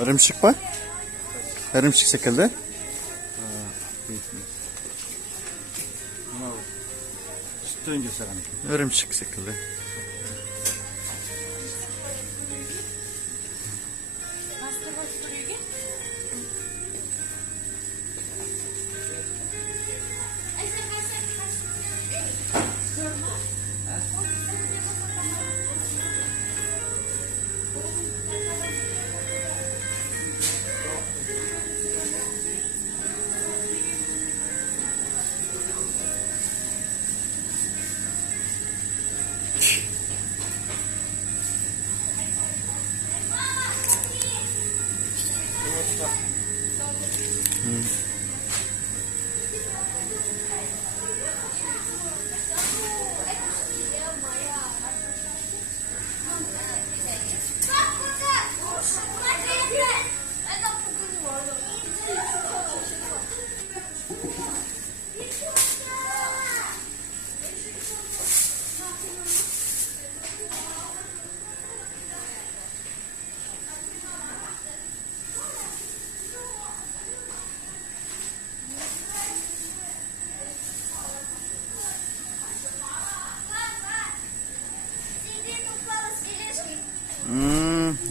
Ірімшік па? Ірімшік секілді? мынау сүттен жасаған екен. Ірімшік секілді.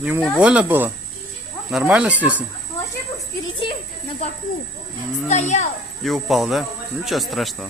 Ему больно было? Нормально снесли? Вообще был впереди на боку. Стоял. И упал, да? Ничего страшного.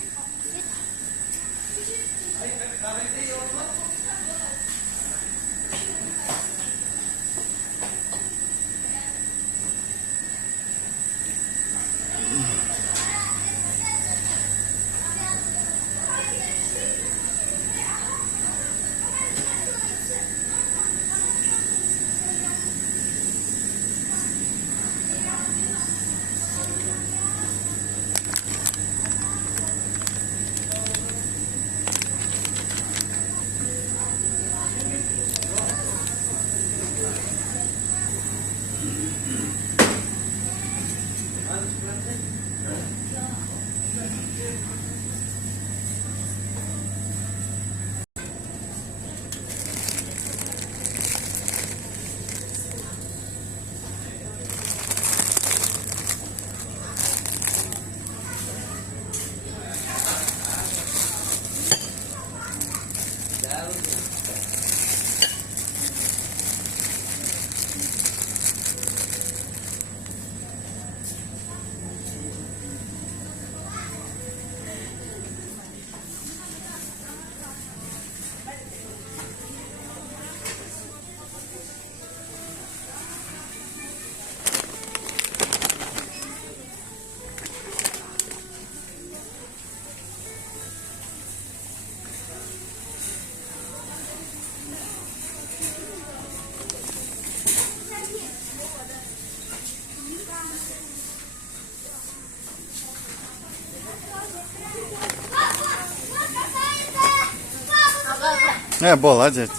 Молодец.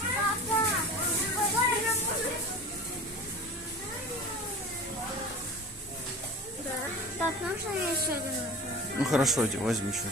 Так, нужно еще один нужно? Ну хорошо, иди, возьми еще.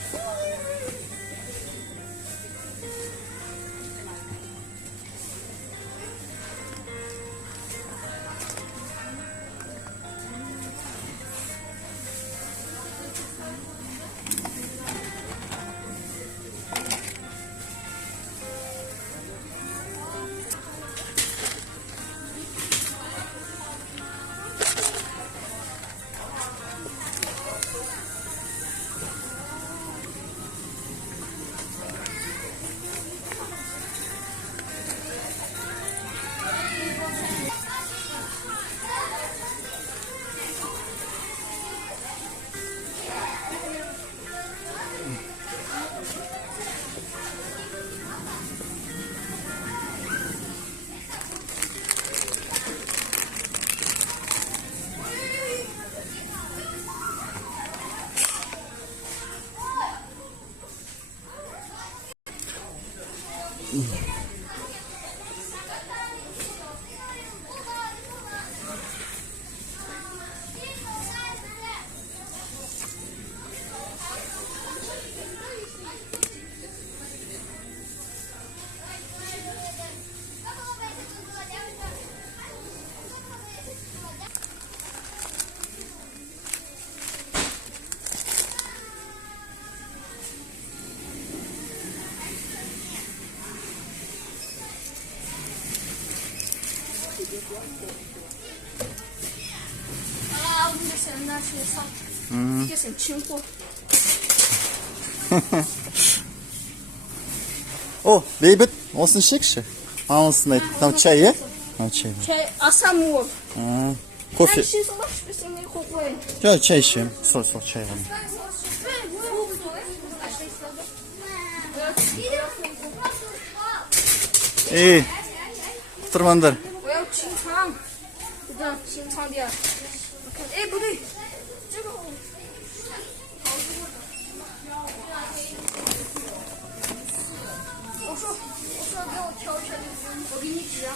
下去上，就省清货。 О, Бейбіт, осыны ішекші. Анысын айт. Там чай, е? Чай. Çay asamur. Кофе. Şey salaş bizim ne kokuyor. Ja, чай ішем. Сол, чай ғана. Ей, тұрмандар. Ояу чинчан. Бұдан чинчан дейі. Бұдай. Оша, 给我挑一下，我给你指啊。